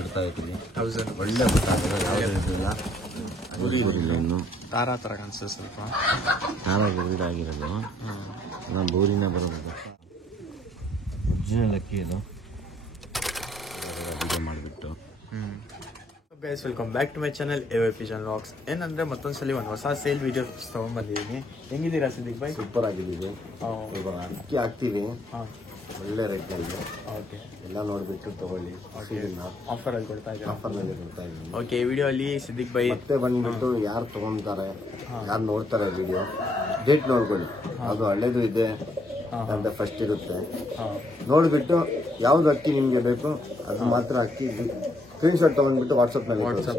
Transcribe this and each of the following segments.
ಬಿಡ್ತಾ ಇದ್ದೀವಿ. 1000 ಒಳ್ಳೆ ಗೊತ್ತಾಗಲ್ಲ, ಯಾವುದೂ ಇಲ್ಲ. ಬೂರಿಲ್ಲ ಇನ್ನು ತಾರಾ ಥರ ಕಾಣಿಸ್ತದೆ, ಸ್ವಲ್ಪ ತಾರಾ ಆಗಿರೋದು. ನಾವು ಬೂರಿನೇ ಬರೋದು. ಒರಿಜಿನಲ್ ಅಕ್ಕಿ ಇದು ಮಾಡಿಬಿಟ್ಟು. Guys, welcome back to my channel AYP Vision Vlogs. ಏನಂದ್ರೆ ಮತ್ತೊಂದ್ಸಲಿ ಒಂದು ಹೊಸ ಸೇಲ್ ವಿಡಿಯೋ ತಗೊಂಡ್ಬಂದಿದ್ದೀನಿ. ಹೆಂಗಿದ್ದೀರಾ ಸಿದ್ದಿಕ್ ಭಾಯ್? ಸೂಪರ್ ಆಗಿದ್ದೀವಿ. ಅಕ್ಕಿ ಹಾಕ್ತೀವಿ ಒಳ್ಳೆ ರೇಟ್ನಲ್ಲಿ. ಓಕೆ, ಎಲ್ಲ ನೋಡ್ಬಿಟ್ಟು ತಗೊಳ್ಳಿ. ಆಫರಲ್ಲಿ ಕೊಡ್ತಾ ಇದ್ದೀನಿ. ಆಫರ್ನಲ್ಲಿ ಕೊಡ್ತಾ ಇದ್ದೀನಿ. ಓಕೆ, ವಿಡಿಯೋ ಅಲ್ಲಿ ಸಿದ್ದಿಕ್ ಭಾಯ್ ಮತ್ತೆ ಬಂದ್ಬಿಟ್ಟು ಯಾರು ತಗೊಂತಾರೆ, ಯಾರು ನೋಡ್ತಾರೆ ವಿಡಿಯೋ ಡೇಟ್ ನೋಡ್ಕೊಳ್ಳಿ. ಅದು ಹಳ್ಳೇದು ಇದೆ ಅಂತ ಫಸ್ಟ್ ಇರುತ್ತೆ. ನೋಡ್ಬಿಟ್ಟು ಯಾವ್ದು ಅಕ್ಕಿ ನಿಮ್ಗೆ ಬೇಕು ಅದು ಮಾತ್ರ ಅಕ್ಕಿ ಸ್ಕ್ರೀನ್ ಶಾಟ್ ತಗೊಂಡ್ಬಿಟ್ಟು ವಾಟ್ಸಪ್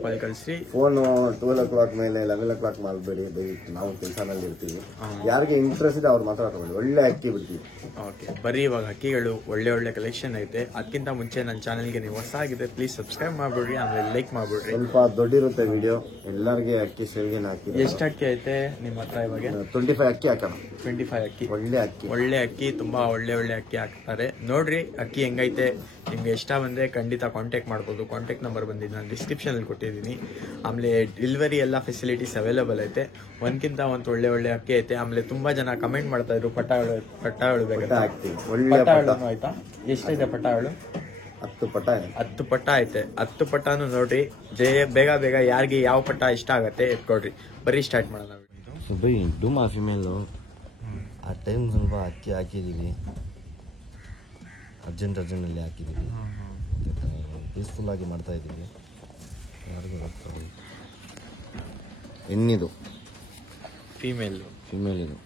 ಅಲ್ಲಿ ಕಳಿಸಿ. ಫೋನು 12 o'clock ಮೇಲೆ 11 o'clock ಮಾಡಬೇಡಿ, ದಯವಿಟ್ಟು ನಾವು ಕೆಲಸನಲ್ಲಿ ಇರ್ತೀವಿ. ಯಾರಿಗೆ ಇಂಟ್ರೆಸ್ಟ್ ಇದೆ ಅವ್ರು ಮಾತ್ರ ತಗೊಳ್ಳಿ, ಒಳ್ಳೆ ಅಕ್ಕಿ ಬಿಡ್ತೀವಿ. ಓಕೆ, ಬರೀ ಇವಾಗ ಅಕ್ಕಿಗಳು ಒಳ್ಳೆ ಕಲೆಕ್ಷನ್ ಐತೆ. ಅದಕ್ಕಿಂತ ಮುಂಚೆ ನನ್ನ ಚಾನಲ್ಗೆ ನೀವು ಹೊಸ ಆಗಿದೆ ಪ್ಲೀಸ್ ಸಬ್ಸ್ಕ್ರೈಬ್ ಮಾಡ್ಬಿಡ್ರಿ, ಆಮೇಲೆ ಲೈಕ್ ಮಾಡ್ಬಿಡ್ರಿ. ಸ್ವಲ್ಪ ದೊಡ್ಡಿರುತ್ತೆ ವಿಡಿಯೋ, ಎಲ್ಲರಿಗೆ ಅಕ್ಕಿ ಸೇಲ್ಗೆ ಹಾಕಿ. ಎಷ್ಟು ಅಕ್ಕಿ ಐತೆ ನಿಮ್ಮ ಹತ್ರ ಇವಾಗ? 25 ಅಕ್ಕಿ ಹಾಕೋಣ. 25 ಅಕ್ಕಿ, ಒಳ್ಳೆ ಅಕ್ಕಿ, ತುಂಬಾ ಒಳ್ಳೆ ಅಕ್ಕಿ ಹಾಕ್ತಾರೆ. ನೋಡ್ರಿ ಅಕ್ಕಿ ಹೆಂಗೈತೆ, ನಿಮ್ಗೆ ಇಷ್ಟ ಬಂದ್ರೆ ಖಂಡಿತ ಕಾಂಟ್ಯಾಕ್ಟ್ ಮಾಡ್ಬೋದು. ಕಾಂಟ್ಯಾಕ್ಟ್ ನಂಬರ್ ಬಂದಿದ್ದು ನಾನು ಡಿಸ್ಕ್ರಿಪ್ಷನ್ ಅಲ್ಲಿ ಕೊಟ್ಟಿದ್ದೀನಿ. ಆಮೇಲೆ ಡೆಲಿವರಿ ಎಲ್ಲ ಫೆಸಿಲಿಟೀಸ್ ಅವೈಲೇಬಲ್ ಐತೆ. ಒಂದ್ಕಿಂತ ಒಂದು ಒಳ್ಳೆ ಅಕ್ಕಿ ಐತೆ. ಆಮೇಲೆ ತುಂಬಾ ಜನ ಕಮೆಂಟ್ ಮಾಡ್ತಾ ಇದ್ರು ಪಟಾಗಳು ಬೇಕಾಗುತ್ತೆ. ಆಯ್ತಾ? ಎಷ್ಟೈತೆ ಪಟಾಗಳು? 10 ಪಟ. 10 ಪಟ ಐತೆ. 10 ಪಟಾನು ನೋಡ್ರಿ, ಬೇಗ ಯಾರಿಗೆ ಯಾವ ಪಟ ಇಷ್ಟ ಆಗತ್ತೆ ಎತ್ಕೊಡ್ರಿ. ಬರೀ ಸ್ಟಾರ್ಟ್ ಮಾಡೋಣ. ಡುಮಾ ಫಿಮೇಲು ಆ ಟೈಮ್ ಸ್ವಲ್ಪ ಅಕ್ಕಿ ಹಾಕಿದೀವಿ, ಅರ್ಜೆಂಟಲ್ಲಿ ಹಾಕಿದೀವಿ. ಪೀಸ್ಫುಲ್ ಆಗಿ ಮಾಡ್ತಾ ಇದ್ದೀವಿ. ಯಾರಿಗೂ ಗೊತ್ತಾಗಲ್ಲ. ಹೆಣ್ಣಿದು, ಫೀಮೇಲ್ ಇದು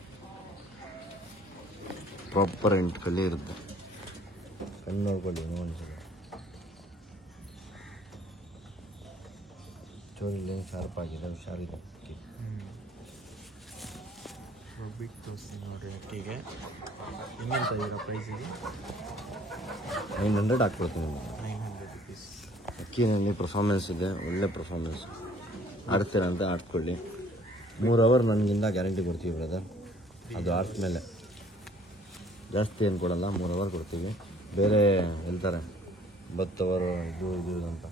ಪ್ರಾಪರ್ 8 ಕಲ್ಲಿ ಇರುತ್ತೆ. ಕಣ್ಣು ನೋಡ್ಕೊಳ್ಳಿ ಒಂದ್ಸಲ. ಚೋರಿಲಿ ಶಾರ್ಪ್ ಆಗಿದೆ, ಹುಷಾರಿದೆ ಅಕ್ಕಿ. ಬಿಟ್ಟು ತೋರಿಸ್ತೀನಿ ನೋಡ್ರಿ ಅಕ್ಕಿಗೆ. ಹೆಂಗಂತ ಇದೀರ ಪ್ರೈಸಿಗೆ? 900 ಹಾಕ್ಕೊಡ್ತೀನಿ. 900 rupees. ಅಕ್ಕಿನಲ್ಲಿ ಪರ್ಫಾರ್ಮೆನ್ಸ್ ಇದೆ, ಒಳ್ಳೆ ಪರ್ಫಾರ್ಮೆನ್ಸ್. ಆಡ್ತೀರ ಅಂತ ಆಡ್ಕೊಳ್ಳಿ. 3 hour ನನಗಿಂದ ಗ್ಯಾರಂಟಿ ಕೊಡ್ತೀವಿ ಬ್ರದರ್. ಅದು ಆಡ್ಸ್ಮೇಲೆ ಜಾಸ್ತಿ ಏನು ಕೊಡಲ್ಲ, 3 hour ಕೊಡ್ತೀವಿ. ಬೇರೆ ಹೇಳ್ತಾರೆ 10 hour ಇದು ಅಂತ.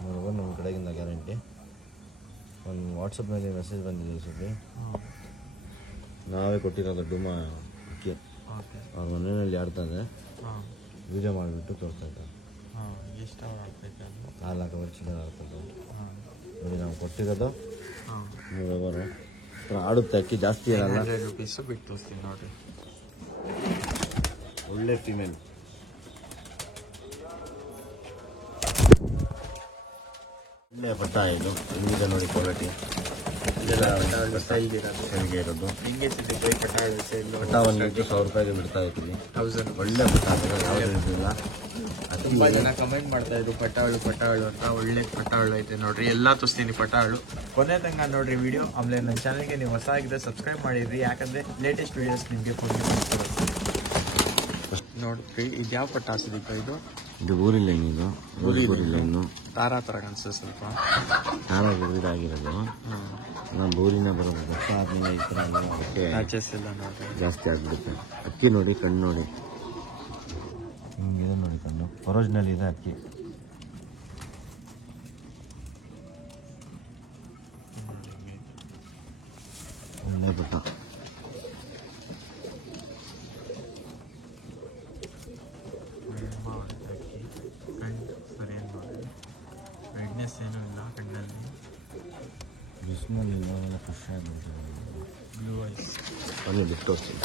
3 hour ನಮ್ಮ ಕಡೆಗಿಂದ ಗ್ಯಾರಂಟಿ. ಒಂದು ವಾಟ್ಸಪ್ನಲ್ಲಿ ಮೆಸೇಜ್ ಬಂದಿದೆ ಸುದ್ದಿ, ನಾವೇ ಕೊಟ್ಟಿರೋದು ಡುಮಾ ಅಕ್ಕಿ. ಅವ್ರ ಮನೆಯಲ್ಲಿ ಆಡ್ತಾರೆ, ವಿಡಿಯೋ ಮಾಡಿಬಿಟ್ಟು ತೋರಿಸ್ತಾ ಇದ್ದಾರೆ. 4 hour ಚಿಲ್ಲರ್ ಆಡ್ತದೆ ನೋಡಿ. ನಾವು ಕೊಟ್ಟಿರೋದು 3 hour ಆಡುತ್ತೆ ಅಕ್ಕಿ, ಜಾಸ್ತಿ ಇರಲ್ಲ. 900 rupees ಬಿಟ್ಟು ತೋರಿಸ್ತೀನಿ ನೋಡ್ರಿ. ಒಳ್ಳೆ ಫಿಮೇಲ್, ಒಳ್ಳೆ ಪಟ್ಟ. ಇದು ಹೆಂಗಿದೆ ನೋಡಿ ಕ್ವಾಲಿಟಿ. ಸೈಲ್ಗೆ ಇರೋದು ಪಟ್ಟ ಬಂದ್ಬಿಟ್ಟು 1000 ರೂಪಾಯಿಗೆ ಬಿಡ್ತಾ ಇದ್ದೀವಿ. 1000. ಒಳ್ಳೆ ಪಟ್ಟ, ಯಾವುದೂ ಇಲ್ಲ. ತುಂಬಾ ಜನ ಕಮೆಂಟ್ ಮಾಡ್ತಾ ಇದ್ರು ಪಟಾಳು ಅಂತ. ಒಳ್ಳೆ ಪಟಾಳು ಐತೆ ನೋಡ್ರಿ, ಎಲ್ಲಾ ತೋರಿಸ್ತೀನಿ ಪಟಾಳು. ಕೊನೆ ತನಕ ನೋಡ್ರಿ ವಿಡಿಯೋ. ಆಮೇಲೆ ನನ್ನ ಚಾನಲ್ಗೆ ನೀವು ಹೊಸ ಆಗಿದೆ ಸಬ್ಸ್ಕ್ರೈಬ್ ಮಾಡಿದ್ರಿ, ಯಾಕಂದ್ರೆ ಲೇಟೆಸ್ಟ್ ವಿಡಿಯೋಸ್ ನಿಮಗೆ ಫೋನ್ ನೋಡ್ರಿ. ಇದು ಯಾವ ಪಟ್ಟ ಸಿಗುತ್ತೆ? ಇದು ಊರಿಲ್ಲ ಇದು, ಊರಿಲ್ಲ ಇನ್ನು ತಾರಾ ತರ ಕಾಣಿಸ್ತದೆ, ಸ್ವಲ್ಪ ತಾರಾ ಆಗಿರೋದು. ನಾವು ಬೂರಿನೇ ಬರೋದು. ವರ್ಷ ಆದ್ಮೇಲೆ ಈ ಥರ ಅದಕ್ಕೆ ಜಾಸ್ತಿ ಆಗಿಬಿಡುತ್ತೆ. ಅಕ್ಕಿ ನೋಡಿ, ಕಣ್ಣು ನೋಡಿ, ಹಿಂಗಿದೆ ನೋಡಿ ಕಣ್ಣು. ಒರಿಜಿನಲ್ ಇದೆ ಅಕ್ಕಿ. ಒಳ್ಳೆ ಪಟ್ಟ. ರೆಡ್ನೆಸ್ ಏನೂ ಇಲ್ಲ ಕಣ್ಣಲ್ಲಿ, ಬಿಸ್ನಲ್ಲಿ ಎಲ್ಲ ಫ್ರೆಶ್ ಆಗಿಬಿಡ್ತದೆ. ಬ್ಲೂ ಐಸ್ ಅಲ್ಲಿ ಬಿಟ್ಟು ಹೋಗ್ತೀನಿ.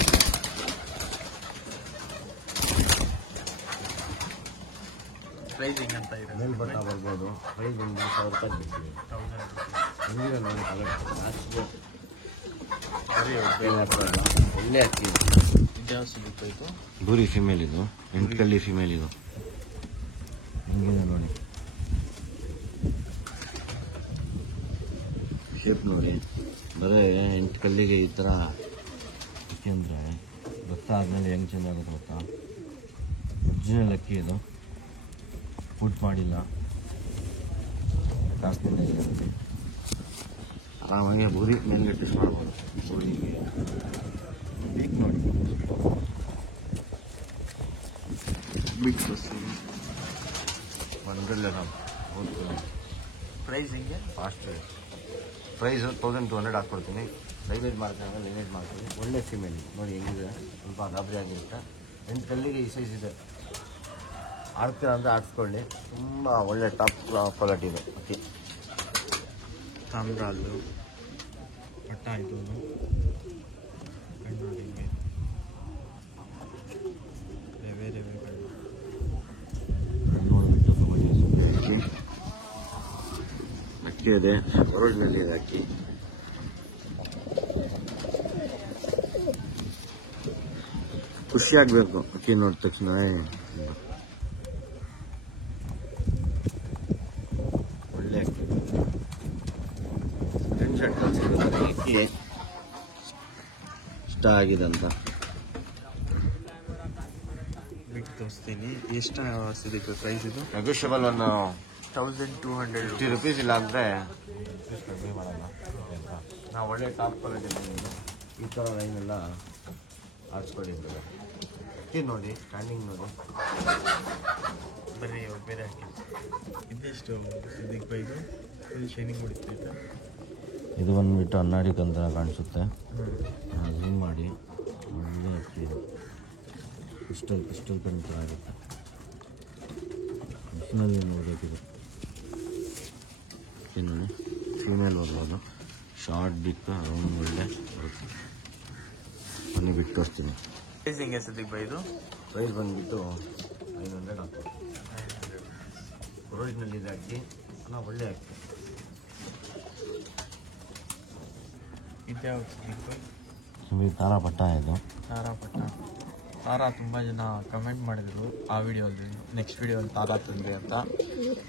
ಪ್ರೈಸ್ ಹೆಂಗಂತ ಇದೆ? ಮೇಲ್ ಬಟ್ಟ ಬರ್ಬೋದು. ಪ್ರೈಸ್ ಒಂದು 1000 ರೂಪಾಯಿ ಬಿಡ್ತೀವಿ. 1000 ನೋಡಿ ಒಳ್ಳೆ ಅಕ್ಕಿ. ಇದು ಬೂರಿ ಫಿಮೇಲ್, ಇದು 8 ಕಲ್ಲಿ ಫಿಮೇಲ್. ಇದು ಹಿಂಗಿದೆ ನೋಡಿ, ಶೇಪ್ ನೋಡಿ. ಬರೀ 8 ಕಲ್ಲಿಗೆ ಈ ಥರ ಅಕ್ಕಿ ಅಂದರೆ ಭತ್ತ ಆದಮೇಲೆ ಹೆಂಗೆ ಚೇಂಜ್ ಆಗುತ್ತೆ ಗೊತ್ತಾ? ಒರಿಜಿನಲ್ ಅಕ್ಕಿ ಇದು, ಪುಟ್ ಮಾಡಿಲ್ಲ. ಜಾಸ್ತಿ ಆರಾಮಾಗಿ ಬೂರಿ ಮೇಲ್ಗೆ ಟೆಸ್ಟ್ ಮಾಡ್ಬೋದು. ಬೂರಿಗೆ ಬೇಕು ನೋಡಿ. ಬಿಗ್ ಒಂದರಲ್ಲೇ ನಾವು ಪ್ರೈಸ್ ಹಿಂಗೆ ಫಾಸ್ಟ್ ಪ್ರೈಸು 1200 ಹಾಕ್ಕೊಡ್ತೀನಿ. ಪ್ರೈವೇಟ್ ಮಾಡ್ತೀನಿ, ಲಿಮಿಟ್ ಮಾಡ್ತೀನಿ. ಒಳ್ಳೆ ಫೀಮೇಲ್ ನೋಡಿ ಹೆಂಗಿದೆ, ಸ್ವಲ್ಪ ಗಾಬರಿ ಆಗಿರುತ್ತೆ. 8 ಕಲ್ಲಿಗೆ ಈ ಸೈಜ್ ಇದೆ. ಆಡ್ತೀರ ಅಂದರೆ ಆಡಿಸ್ಕೊಳ್ಳಿ, ತುಂಬ ಒಳ್ಳೆ ಟಾಪ್ ಕ್ವಾಲಿಟಿ ಇದೆ. ಓಕೆ, ತಾಮ್ರ ಅಲ್ಲು ಪಟ್ಟ ಇದು ಕಣ್ಣು ಹಿಂಗೆ ರೆವೆ ಕಣ್ಣು ನೋಡಿಬಿಟ್ಟು ಅಕ್ಕಿ ಅಕ್ಕಿ ಇದೆ, ಒರಿಜಿನಲ್ಲಿ ಇದೆ ಅಕ್ಕಿ. ಖುಷಿ ಆಗಬೇಕು ಅಕ್ಕಿ ನೋಡಿದ ತಕ್ಷಣ. ಒಳ್ಳೆ ಅಕ್ಕಿ ಫ್ರೆಂಡ್ ಶರ್ಟ್ ಕಳಿಸಿದ್ದಾರೆ. ಅಕ್ಕಿ ಇಷ್ಟ ಆಗಿದೆ ಅಂತ ಬಿಟ್ಟು ತೋರಿಸ್ತೀನಿ. ಎಷ್ಟು ಸಿಗುತ್ತೆ ಪ್ರೈಸ್ ಇದು? ನೆಗೋಷಿಯಬಲ್ ಒಂದು 1200 50 ರೂಪೀಸ್ ಇಲ್ಲ ಅಂದರೆ ಕಡಿಮೆ ಮಾಡೋಣ. ನಾವು ಒಳ್ಳೆ ಟಾಪ್ ಕ್ವಾಲಿಟಿ ಬಂದಿದ್ದು ಈ ಥರ ಲೈನೆಲ್ಲ ಹಾಕ್ಸ್ಕೊಂಡಿರ್ತದೆ. ಅಕ್ಕಿ ನೋಡಿ, ಸ್ಟ್ಯಾಂಡಿಂಗ್ ನೋಡಿ. ಬರೀ ಬೇರೆ ಹಾಕಿ ಇದೆಷ್ಟು ಇದಕ್ಕೆ ಬೈದು ಫುಲ್ ಶೈನಿಂಗ್ ಹೊಡಿತೈತೆ. ಇದು ಬಂದುಬಿಟ್ಟು ಹನ್ನಾಡಿಗೆ ಅಂತ ಕಾಣಿಸುತ್ತೆ. ಝೂಮ್ ಮಾಡಿ. ಒಳ್ಳೆ ಅಕ್ಕಿ ಇದು, ಕ್ರಿಸ್ಟಲ್ ಪೆನ್ ಥರ ಆಗುತ್ತೆ. ಮಿಷಿನಲ್ಲಿ ನೋಡಬೇಕಿದೆ. ಅಕ್ಕಿ ನೋಡಿ, ಫೀಮೇಲ್ ಬರ್ಬೋದು. ಶಾರ್ಟ್ ಬಿಟ್ಟು ರೌಂಡ್ ಒಳ್ಳೆ ಬರುತ್ತೆ. ಬನ್ನಿ ಬಿಟ್ಟು ತೋರಿಸ್ತೀನಿ. ಪ್ರೈಸ್ ಹಿಂಗೆ ಸದ್ಯಕ್ಕೆ ಬೈದು ಪ್ರೈಸ್ ಬಂದುಬಿಟ್ಟು 500 ಹಾಕ್ಬೋದು. ಒರಿಜಿನಲ್ ಇದೆ ಅಕ್ಕಿ, ಅಲ್ಲ ಒಳ್ಳೆ ಅಕ್ಕಿ. ಇದ್ಯಾವ ಸದ್ಯಕ್ಕೆ? ತಾರಾ ಪಟ್ಟ ಇದು. ತಾರಾ ಪಟ್ಟ. ತಾರಾ ತುಂಬ ಜನ ಕಮೆಂಟ್ ಮಾಡಿದರು ಆ ವಿಡಿಯೋಲ್ಲಿ, ನೆಕ್ಸ್ಟ್ ವಿಡಿಯೋಲ್ಲಿ ತಾರಾ ತಂದೆ ಅಂತ.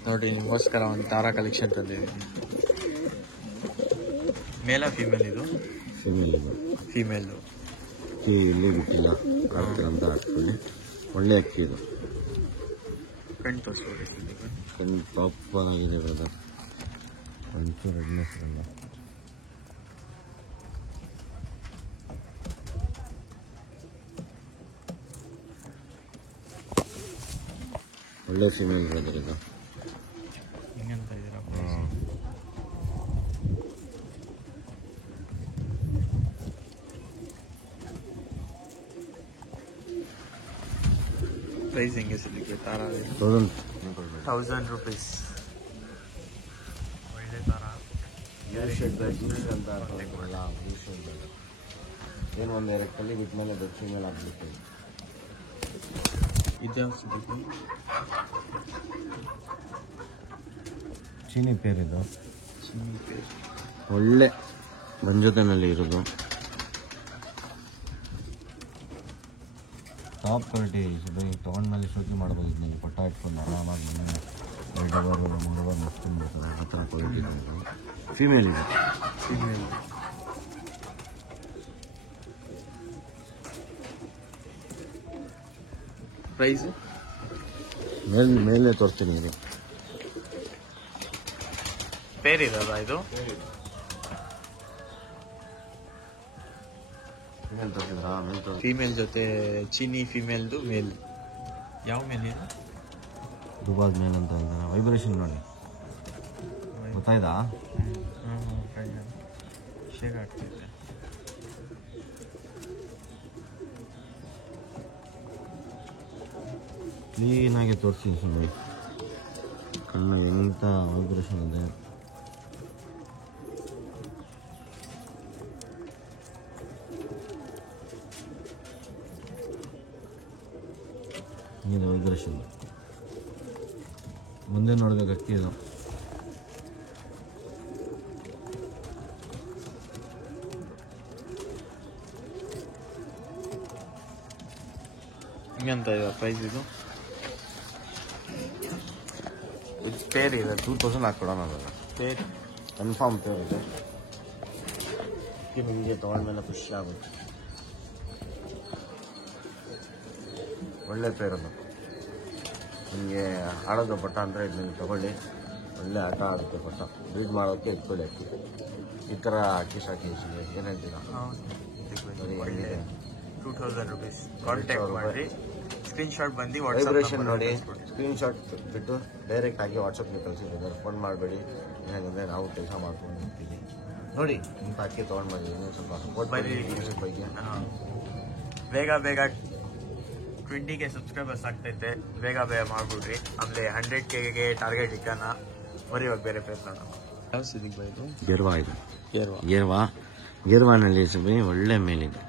ನೋಡಿ, ನಿಮಗೋಸ್ಕರ ಒಂದು ತಾರಾ ಕಲೆಕ್ಷನ್ ತಂದಿದ್ದೀನಿ. ಮೇಲ ಫೀಮೇಲ್ ಇದು? ಫೀಮೇಲ್ ಇದು. ಫೀಮೇಲು. ಅಕ್ಕಿ ಎಲ್ಲಿ ಬಿಟ್ಟಿಲ್ಲ, ಅಂತ ಹಾಕ್ಕೊಳ್ಳಿ. ಒಳ್ಳೆ ಅಕ್ಕಿ ಇದು. ಕಣ್ಣು ತೋರಿಸ್ಬೋದು. ಕಣ್ಣು ಟಾಪ್ ಆಗಿದೆ ಬ್ರದರ್. ಒಂಚೂರು ರೆಡ್ನೆಸ್ ಇಲ್ಲ. ಒಳ್ಳೆ ಫೀಮೇಲ್ ಬ್ರದರ್ ಇದು. ಹಿಂಗಂತ ಇದ್ದೀರಾ? ಪ್ರೈಸ್ ಹೆಂಗೆ ಸದ್ಯಕ್ಕೆ ತಾರಾ? 1000 ರೂಪೀಸ್. ಒಳ್ಳೆ ತಾರ. ಅಂತ ಹಾಕೋಲ್ಲ, ಏನು ಒಂದು 2 ಕಲ್ಲಿ ಬಿಟ್ಟ ಮೇಲೆ ದೊಡ್ಡ ಫೀಮೇಲ್ ಹಾಕ್ಬಿಟ್ಟು. ಇದ್ಯಾವ ಸದ್ಯಕ್ಕೆ? ಚೀನಿ ಪೇರ್ ಇದು. ಚಿನ್ನಿ ಪೇರ್. ಒಳ್ಳೆ ಬಂಜೊತೆನಲ್ಲಿ ಇರೋದು. ಟಾಪ್ ಕ್ವಾಲಿಟಿ ಇದು. ತೊಗೊಂಡ್ಮೇಲೆ ಶೋಕಿ ಮಾಡ್ಬೋದು. ಇದನ್ನ ಪಟ್ಟ ಇಟ್ಕೊಂಡು ಆರಾಮಾಗಿ ಮನೆ 2 ಅವರ್ 3 ಅವರ್ ಮುಚ್ಕೊಂಡ್ಬಿಡ್ತಾರೆ. ಆ ಥರ ಕ್ವಾಲಿಟಿ ಇದೆ. ಫೀಮೇಲ್ ಇದೆ. ಫೀಮೇಲ್. ಪ್ರೈಸು? ಮೇಲೆ ತೋರಿಸ್ತೀನಿ ಇದು. ಪೇರ್ ಇರೋದಾ ಇದು? ಫೀಮೇಲ್ ತೋರಿಸಿದ್ರಾ? ಫೀಮೇಲ್ ಜೊತೆ ಚೀನಿ ಫೀಮೇಲ್ದು ಮೇಲ್. ಯಾವ ಮೇಲ್ ಇದು? ದುಬಾದ್ ಮೇಲ್ ಅಂತ ಹೇಳ್ತಾರೆ. ವೈಬ್ರೇಷನ್ ನೋಡಿ, ಗೊತ್ತಾಯ್ತಾ? ಶೇಕ್ ಆಗ್ತಿದೆ. ಕ್ಲೀನಾಗಿ ತೋರಿಸಿ ಸುಮ್ಮನೆ. ಕಣ್ಣು ಎಂಥ ವೈಬ್ರೇಷನ್ ಇದೆ. ಇದು ವೈಬ್ರೇಷನ್. ಮುಂದೆ ನೋಡ್ಬೇಕು ಅಕ್ಕಿ ಇದು. ಹಿಂಗಂತ ಇದೆ ಪ್ರೈಸ್ ಇದು? ಇದು ಪೇರ್ ಇದೆ. 2000 ಹಾಕ್ಕೊಡೋಣ ಅವಾಗ. ಪೇರ್ ಕನ್ಫರ್ಮ್ ಪೇರ್ ಇದೆ. ನಿಮಗೆ ತೊಗೊಂಡ್ಮೇಲೆ ಖುಷಿ ಆಗುತ್ತೆ. ಒಳ್ಳೆ ಪೇರ್ ಅದು. ನಿಮಗೆ ಆಡೋದು ಪಟ್ಟ ಅಂದರೆ ಇದನ್ನ ತಗೊಳ್ಳಿ. ಒಳ್ಳೆ ಆಟ ಆಗುತ್ತೆ ಪಟ್ಟ. ಬ್ರೀಡ್ ಮಾಡೋಕ್ಕೆ ಇಟ್ಕೊಳ್ಳಿ ಅಕ್ಕಿ. ಈ ಥರ ಅಕ್ಕಿ ಸಾಕಿ ಏನು ಹೇಳ್ತೀರಾ? ಒಳ್ಳೆ 2000 ರೂಪೀಸ್. ಕಾಂಟ್ಯಾಕ್ಟ್ ಮಾಡಿ ಸ್ಕ್ರೀನ್ ಶಾಟ್ ಬಂದು ವೈಬ್ರೇಷನ್ ನೋಡಿ, ಸ್ಕ್ರೀನ್ ಶಾಟ್ ಬಿಟ್ಟು ಡೈರೆಕ್ಟ್ ಆಗಿ ವಾಟ್ಸಪ್ಗೆ ಕಳಿಸಿದ್ದಾರೆ. ಫೋನ್ ಮಾಡಬೇಡಿ, ಏನಾಗಂದ್ರೆ ನಾವು ಕೆಲಸ ಮಾಡ್ಕೊಂಡು ಹೋಗ್ತೀವಿ. ನೋಡಿ ಇಂಥ ಅಕ್ಕಿ ತೊಗೊಂಡು ಬಂದಿದ್ದೀವಿ, ಇನ್ನೂ ಸ್ವಲ್ಪ ಸಪೋರ್ಟ್ ಮಾಡಿ ಬಗ್ಗೆ. ಬೇಗ 20K ಸಬ್ಸ್ಕ್ರೈಬರ್ಸ್ ಆಗ್ತೈತೆ, ಬೇಗ ಮಾಡ್ಬಿಡ್ರಿ. ಆಮೇಲೆ 100Kಗೆ ಟಾರ್ಗೆಟ್ ಇಕ್ಕನ ಮರಿವಾಗ ಬೇರೆ ಪ್ರಯತ್ನ ಯಾವ ಸಿದ್ದಿಗೆ ಬೈದು ಗೆರ್ವಾ ಇದು ಗೆರ್ವಾನಲ್ಲಿ ಒಳ್ಳೆ ಮೇಲಿದೆ.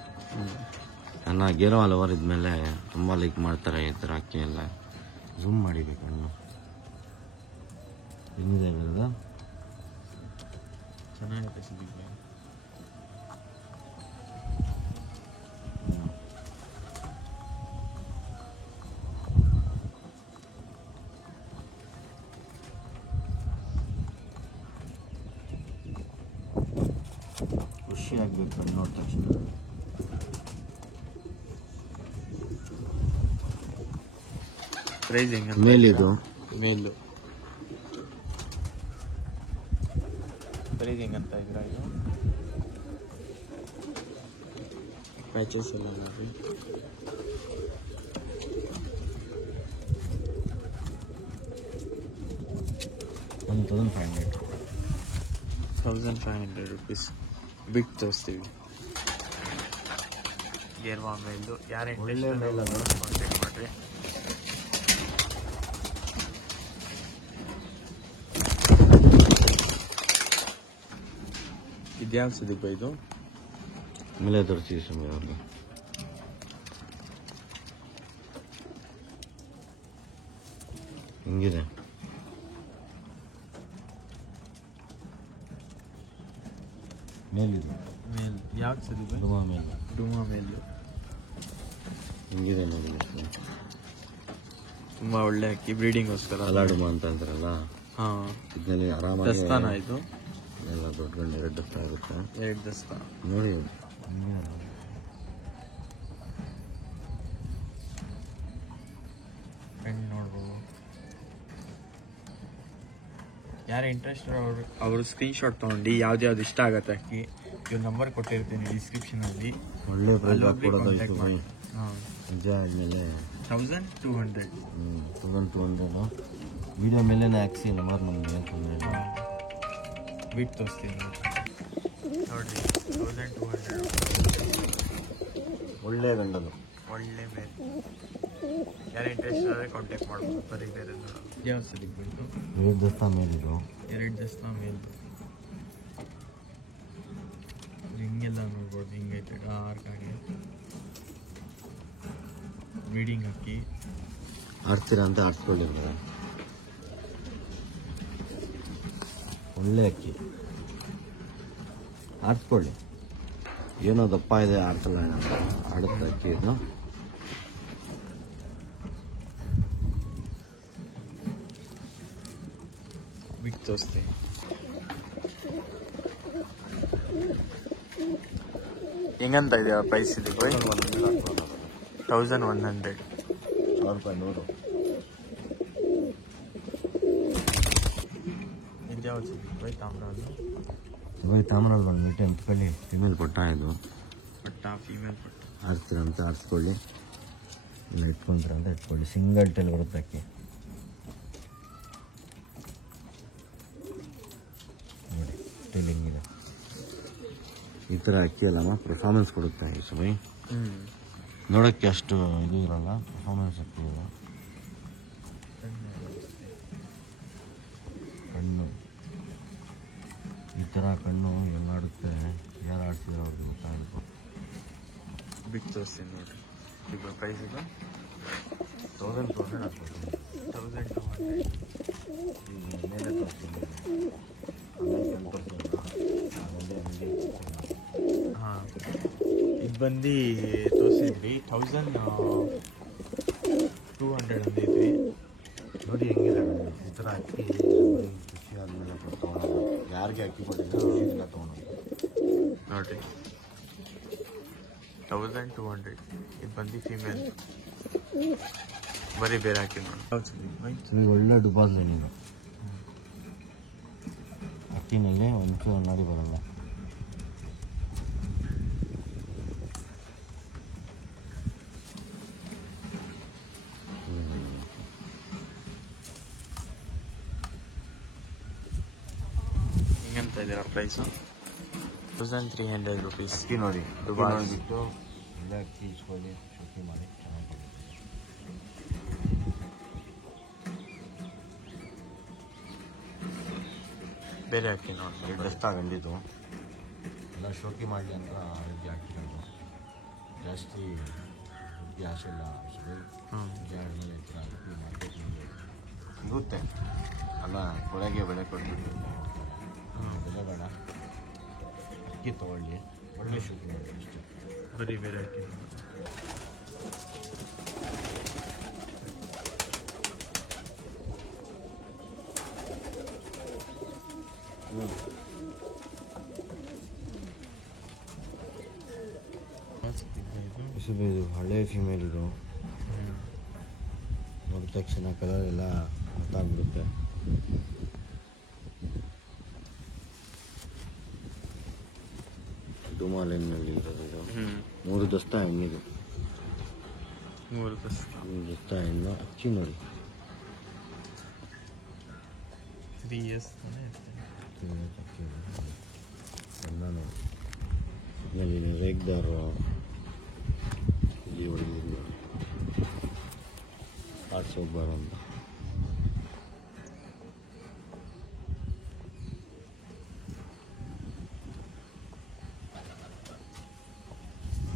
ನನ್ನ ಗೆರ್ವಾ ಲವರ್ ಇದ್ಮೇಲೆ ತುಂಬ ಲೈಕ್ ಮಾಡ್ತಾರೆ ಈ ಥರ ಅಕ್ಕಿ ಎಲ್ಲ. ಝೂಮ್ ಮಾಡಿಬೇಕು ನಾನು. ಹೆಂಗಿದೆ ಇರೋದು? ಚೆನ್ನಾಗಿದೆ ಸಿದ್ದಿಗೆ. ಖುಷಿ ಆಗಬೇಕು ನೋಡಿದ ತಕ್ಷಣ. ಪ್ರೈಸ್ ಹೆಂಗ? ಮೇಲಿದು ಮೇಲು ಪ್ರೈಸ್ ಹೆಂಗಂತ ಇದ್ರ ಇದು ಪ್ಯಾಚಸ್ ಎಲ್ಲ ನೋಡಿ. ₹1,500 ಬಿಟ್ ತೋರಿಸ್ತೀವಿ. ಗೇರ್ವಾ ಮೇಲು ಯಾರು ಒಳ್ಳೆ ಮೇಲ್ ಅದು. ಕಾಂಟ್ಯಾಕ್ಟ್ ಮಾಡಿರಿ. ಇದ್ಯಾವ ಸಿದ್ದಿಗೆ ಬೈದು ಮೇಲೆ ತೋರಿಸ್ತೀವಿ ಸುಮ್ಮನೆ ಅವ್ರಿಗೆ. ಹಿಂಗಿದೆ ಮೇಲಿದು. ಮೇಲು ಯಾವ್ದು ಸಿದ್ದಿಗೆ ಡುಮಾ ಮೇಲು. ಡುಮಾ ಮೇಲು ಹಿಂಗಿದೆ ನೋಡಿ. ತುಂಬಾ ಒಳ್ಳೆ ಅಕ್ಕಿ, ಬ್ರೀಡಿಂಗ್ಗೋಸ್ಕರ. ಅಲಾಡುಮಾ ಅಂತ ಅಂತಾರಲ್ಲ, ಹಾಂ. ಇದರಲ್ಲಿ ಆರಾಮಾಗಿ ದಸ್ತಾನ ಇದು ಎಲ್ಲ ದೊಡ್ಡಗಂಡು 2 ದಸ್ತ ಆಗುತ್ತೆ. 2 ದಸ್ತಾನ ನೋಡಿ. ಕಣ್ಣು ನೋಡ್ಬೋದು. ಯಾರು ಇಂಟ್ರೆಸ್ಟ್ ಅವರು ಸ್ಕ್ರೀನ್ ಶಾಟ್ ತೊಗೊಂಡು ಯಾವ್ದು ಇಷ್ಟ ಆಗತ್ತೆ ಅಕ್ಕಿ, ಇವ್ರ ನಂಬರ್ ಕೊಟ್ಟಿರ್ತೀನಿ ಡಿಸ್ಕ್ರಿಪ್ಷನಲ್ಲಿ. ಒಳ್ಳೆ ಪ್ರೈಸ್ ಕೊಡೋದು ಹಾಂ. ನಿಜ ಆದಮೇಲೆ 1200 1200 ವಿಡಿಯೋ ಮೇಲೇ ಹಾಕ್ಸಿ ನಂಬರ್ ನಮಗೆ ತೊಂದರೆ. ಬಿಟ್ಟು ತೋರಿಸ್ತೀನಿ ನೋಡಿರಿ. 1200 ಒಳ್ಳೆ ಗಂಡದು, ಒಳ್ಳೆ ಮೇಲೆ. ಯಾರು ಇಂಟ್ರೆಸ್ಟ್ ಆದರೆ ಕಾಂಟ್ಯಾಕ್ಟ್ ಮಾಡ್ಬೋದು. ಬರೀ ಬೇರೆ ಯಾವ ಸರಿಗೆ ಬಂತು 2 ದಸ್ತ ಮೇಲಿದು. 2 ದಸ್ತ ಮೇಲು. ಹಿಂಗೆಲ್ಲ ನೋಡ್ಬೋದು, ಹಿಂಗೈತೆ ಡಾರ್ಕಾಗಿ. ಬ್ರೀಡಿಂಗ್ ಅಕ್ಕಿ ಆಡ್ತೀರಾ ಅಂತ ಆಡ್ಸ್ಕೊಳ್ಳಿರ್ತಾರೆ. ಒಳ್ಳೆ ಅಕ್ಕಿ ಆಡ್ಸ್ಕೊಳ್ಳಿ. ಏನೋ ದಪ್ಪ ಇದೆ ಆಡ್ಸಲ್ಲ, ಆಡುತ್ತೆ ಅಕ್ಕಿ ಇದು. ಬಿಟ್ಟು ತೋರಿಸ್ತೀನಿ. ಹೆಂಗಂತ ಇದೆ ಪ್ರೈಸ್ ಇದೆ? 1100 1,100. ಇದ್ಯಾವ್ದು ಸಿಗುತ್ತೆ ಬೈ? ತಾಮ್ರದ್ದು. ತಾಮ್ರದ ಬಂದು ಮೀಟೆ ಅಂತ್ಕೊಳ್ಳಿ. ಫಿಮೇಲ್ ಪಟ್ಟ ಇದು. ಪಟ್ಟ ಫೀಮೇಲ್ ಪಟ್ಟ. ಆಡ್ತೀರ ಅಂತ ಆಡ್ಸ್ಕೊಳ್ಳಿ, ಇಲ್ಲ ಇಟ್ಕೊಂತೀರ ಅಂತ ಇಟ್ಕೊಳ್ಳಿ. ಸಿಂಗಲ್ ಟೆಲ್ ಬರುತ್ತೆ ಅಕ್ಕಿ. ನೋಡಿ ಟೆಲ್ ಹಿಂಗಿದೆ. ಈ ಥರ ಅಕ್ಕಿ ಅಲ್ಲಮ್ಮ ಪರ್ಫಾರ್ಮೆನ್ಸ್ ಕೊಡುತ್ತೆ ಈ ಸಮಯ. ನೋಡೋಕ್ಕೆ ಅಷ್ಟು ಇದು ಇರಲ್ಲ, ಪರ್ಫಾರ್ಮೆನ್ಸ್ ಅಕ್ಕಿ ಇದು. ಕಣ್ಣು ಈ ಥರ ಕಣ್ಣು ಹೆಂಗಾಡುತ್ತೆ, ಯಾರು ಆಡ್ತಿದ್ರು ಅವ್ರಿಗೆ ಗೊತ್ತಾಗಬೇಕು. ಬಿಟ್ಟು ತೋರಿಸ್ತೀನಿ ನೋಡಿರಿ. ಈಗ ಪ್ರೈಸ್ ಈಗ 1200 ಹಾಕ್ಬೇಕು. 1200 ಈಗ ಮೇಲೆ ತೋರಿಸ್ತೀನಿ. ಹಾಂ. ಇದು ಬಂದು ತೋರಿಸಿದ್ವಿ 1200 ಅಂದಿದ್ವಿ. ನೋಡಿ ಹೆಂಗಿದೆ ಈ ಥರ ಅಕ್ಕಿ. ಖುಷಿ ಆದಮೇಲೆ ತೊಗೊಳೋದು, ಯಾರಿಗೆ ಅಕ್ಕಿ ಕೊಟ್ಟಿಲ್ಲ ಖುಷಿಯಿಂದ ತೊಗೊಳೋದು. ನೋಡಿರಿ 1200. ಇದು ಬಂದು ಫೀಮೇಲ್. ಬರೀ ಬೇರೆ ಹಾಕಿ ನೋಡಿ. ಒಳ್ಳೆ ಡಿಪಾಸಿಟ್ ಏನಿದೆ ಅಕ್ಕಿನಲ್ಲಿ, ಒಂಚೂರು ನೋಡಿ ಬರಲ್ಲ. ಹೇಳ್ತಾ ಇದ್ದೀರಾ ಪ್ರೈಸು? 1300 rupees. ಅಕ್ಕಿ ನೋಡಿ, ದುಬಾರಿ. ನೋಡಿಬಿಟ್ಟು ಎಲ್ಲ ಅಕ್ಕಿ ಇಸ್ಕೊಳ್ಳಿ, ಶುದ್ಧಿ ಮಾಡಿ ಚೆನ್ನಾಗಿ. ಬೇರೆ ಅಕ್ಕಿ ನೋಡಿ, ಡಸ್ಟ್ ಆಗಂಡಿದ್ದು ಎಲ್ಲ ಶೋಕಿ ಮಾಡಲಿ ಅಂತ ಅಡುಗೆ ಹಾಕಿರೋದು. ಜಾಸ್ತಿ ಗ್ಯಾಸ್ ಎಲ್ಲ ಸಿಗುತ್ತೆ ಅಲ್ಲ, ಕೊಳೆಗೆ ಬೆಳೆ ಕೊಡ್ಬಿಟ್ಟು ಬೆಲೆ ಬೇಡ, ಅಕ್ಕಿ ತೊಗೊಳ್ಳಿ, ಒಳ್ಳೆ ಶೋಕಿ ಮಾಡಿ ಅಷ್ಟೇ. ಬರೀ ಬೇರೆ ಅಕ್ಕಿ. ಇದು ಹಳೆ ಫಿಮೇಲ್ ಇದು, ನೋಡಿದ ತಕ್ಷಣ ಕಲರ್ ಎಲ್ಲ ಗೊತ್ತಾಗ್ಬಿಡುತ್ತೆ. ಡುಮಾಲಿನಲ್ಲಿ ಇರೋದು ಇದು. 3 ದಸ್ತ ಹೆಣ್ಣಿದು, 3 ದಸ್ತ ಹೆಣ್ಣು. ಅಕ್ಕಿ ನೋಡಿ, 3 years ತಾನೇ ಇರ್ತದೆ. ಎಲ್ಲ ನೋಡಿ, ಇದ್ರಲ್ಲಿ ರೇಗ್ದಾರು ಇಲ್ಲಿ ಹೊಡೆದಿಲ್ಲ, ಆಡ್ಸೋಗ್ಬಾರ ಅಂತ.